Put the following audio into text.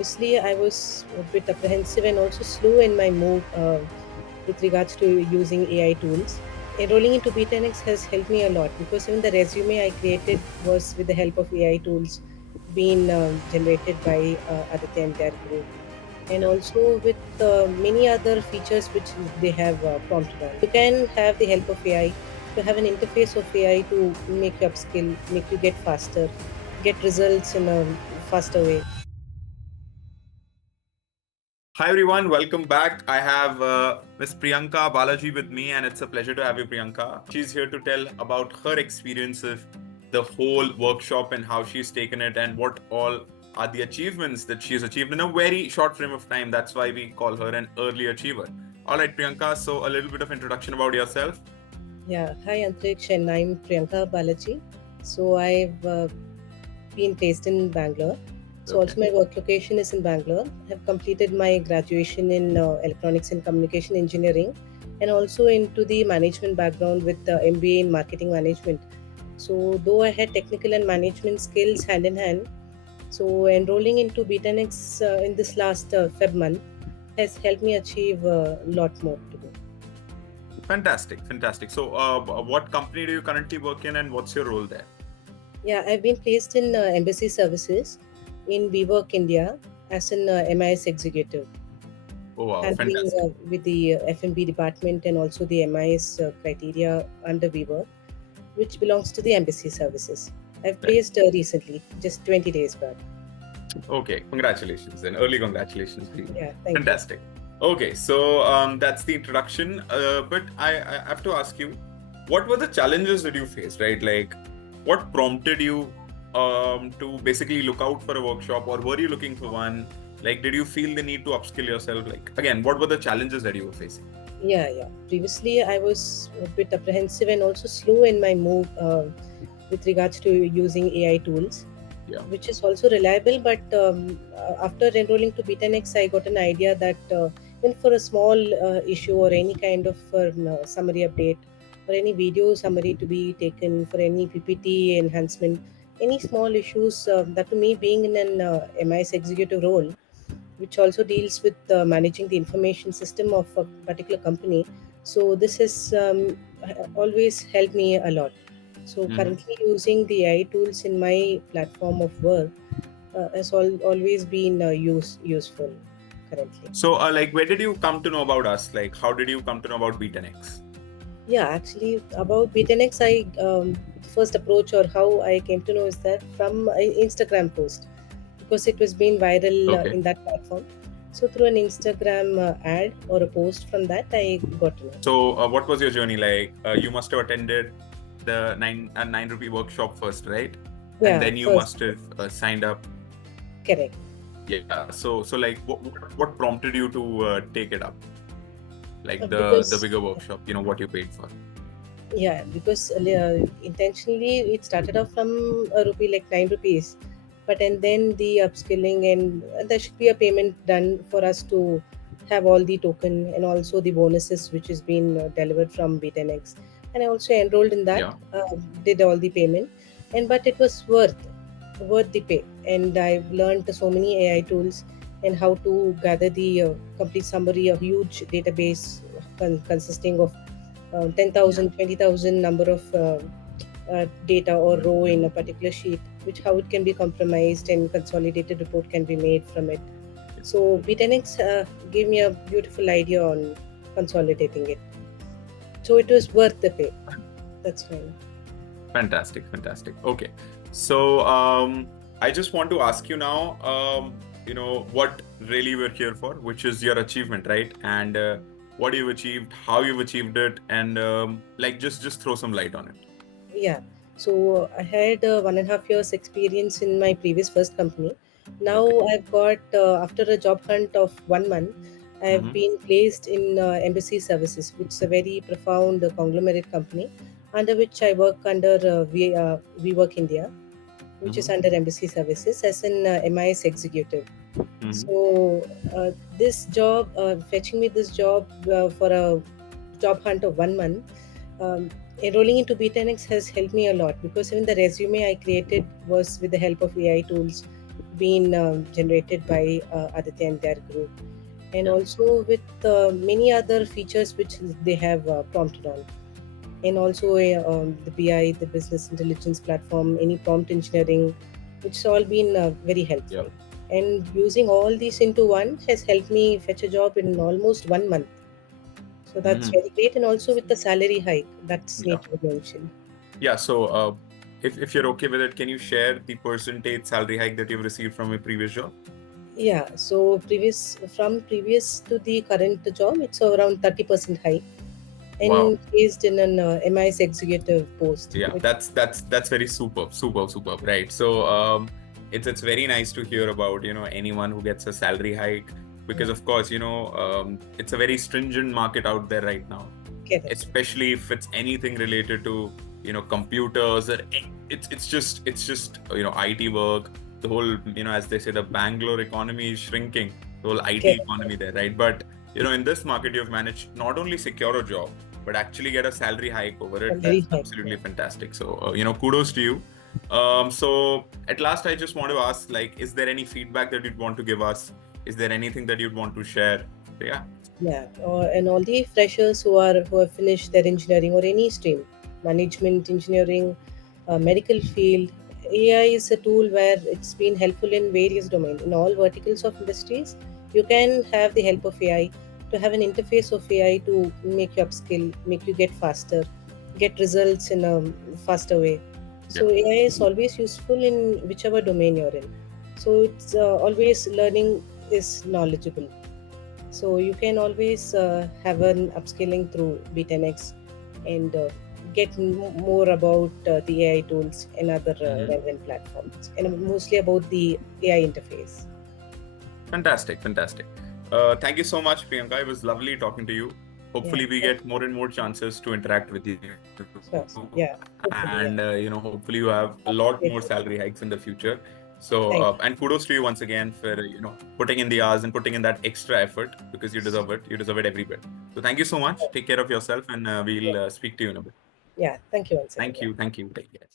Obviously, I was a bit apprehensive and also slow in my move with regards to using AI tools. Enrolling into B10X has helped me a lot because even the resume I created was with the help of AI tools being generated by Aditya and their group. And Yeah. also with many other features which they have prompted on. You can have the help of AI to have an interface of AI to make you upskill, make you get faster, get results in a faster way. Hi everyone, welcome back. I have Miss Priyanka Balaji with me, and it's a pleasure to have you, Priyanka. She's here to tell about her experience of the whole workshop and how she's taken it, and what all are the achievements that she's achieved in a very short frame of time. That's why we call her an early achiever. All right, Priyanka. So a little bit of introduction about yourself. Yeah, hi Antriksh, and I'm Priyanka Balaji. So I've been placed in Bangalore. So Okay. also my work location is in Bangalore. I have completed my graduation in electronics and communication engineering, and also into the management background with MBA in marketing management. So though I had technical and management skills hand in hand, so enrolling into B10X in this last Feb month has helped me achieve a lot more today. Fantastic, fantastic. So, what company do you currently work in, and what's your role there? Yeah, I've been placed in embassy services in WeWork India as an MIS executive, Oh wow, handling fantastic. with the F&B department and also the MIS criteria under WeWork, which belongs to the embassy services. I've Right. placed recently, just 20 days back. Okay, congratulations and early congratulations to you. Yeah, thank you. Fantastic. Okay, so that's the introduction. But I have to ask you, what were the challenges that you faced, right? Like, what prompted you to basically look out for a workshop, or were you looking for one? Like, did you feel the need to upskill yourself? Like, again, what were the challenges that you were facing? Yeah. Previously, I was a bit apprehensive and also slow in my move with regards to using AI tools, Yeah. which is also reliable. But after enrolling to B10X, I got an idea that even for a small issue or any kind of summary update or any video summary to be taken for any PPT enhancement, any small issues, that to me being in an MIS executive role, which also deals with managing the information system of a particular company. So this has always helped me a lot. So Mm-hmm. currently using the AI tools in my platform of work has always been useful currently. So, like, where did you come to know about us? Like, how did you come to know about B10X? Yeah, actually about B10X, I first approach or how I came to know is that from an Instagram post because it was being viral Okay. in that platform. So through an Instagram ad or a post from that, I got to know. So, what was your journey like? You must have attended the nine rupee workshop first, right? And Yeah, then you first, must have signed up. correct. Yeah. So like, what prompted you to take it up? Like the Because bigger workshop, what you paid for. yeah, because intentionally it started off from a rupee like 9 rupees, but and then the upskilling and there should be a payment done for us to have all the token and also the bonuses which is being delivered from B10X, and I also enrolled in that, Yeah. did all the payment, and but it was worth the pay, and I've learned so many AI tools and how to gather the complete summary, a huge database consisting of 10,000, Yeah. 20,000 number of data or row in a particular sheet, which how it can be compromised and consolidated report can be made from it. So B10X gave me a beautiful idea on consolidating it. So it was worth the pay. That's fine. Fantastic, fantastic. Okay. So I just want to ask you now, what really we're here for, which is your achievement, right? And what you've achieved, how you've achieved it, and like just throw some light on it. Yeah. So I had 1.5 years experience in my previous first company. Now Okay. I've got after a job hunt of 1 month, I've Mm-hmm. been placed in embassy services, which is a very profound conglomerate company, under which I work under We Work India, which is Mm-hmm. under embassy services as an MIS executive. Mm-hmm. So this job, fetching me this job for a job hunt of 1 month, um, enrolling into B10X has helped me a lot because even the resume I created was with the help of AI tools been generated by Aditya and their group, and Yeah. also with many other features which they have prompted on, and also the BI, the business intelligence platform, any prompt engineering, which has all been very Yeah. helpful. And using all these into one has helped me fetch a job in almost 1 month. So that's Hmm. very great, and also with the salary hike, that's Yeah. need to be mentioned. Yeah. So, if you're okay with it, can you share the percentage salary hike that you've received from your previous job? Yeah, so previous to the current job, it's around 30% high, Wow. and based in an MIS executive post. Yeah, that's very superb, right? So, it's very nice to hear about, anyone who gets a salary hike, Yeah, because of course, it's a very stringent market out there right now, get it. especially if it's anything related to, computers, or it's just IT work. The whole, as they say, the Bangalore economy is shrinking, the whole IT Get it. economy there, right? But in this market, you've managed not only secure a job but actually get a salary hike over it. Salary That's hike. absolutely fantastic. So, kudos to you. So at last, I just want to ask, like, is there any feedback that you'd want to give us? Is there anything that you'd want to share? Yeah. Yeah, and all the freshers who have finished their engineering or any stream, management, engineering, medical field, AI is a tool where it's been helpful in various domains. In all verticals of industries, you can have the help of AI to have an interface of AI to make you upskill, make you get faster, get results in a faster way. Yeah. So AI is always useful in whichever domain you're in. So it's always learning is knowledgeable, so you can always have an upscaling through B10X and get more about the AI tools and other Mhm. relevant platforms, and mostly about the AI interface. Fantastic. Thank you so much, Priyanka. It was lovely talking to you. Yeah, Hopefully, we get more and more chances to interact with you, so, yeah, hopefully, yeah. and hopefully, you have a lot more Definitely. salary hikes in the future. So, Thank and kudos to you once again for putting in the hours and putting in that extra effort, because you deserve it. You deserve it every bit. So, thank you so much. you. Take care of yourself, and Yeah, we'll speak to you in a bit. yeah. Thank you once again. Thank Yeah. you. Thank you. Take care.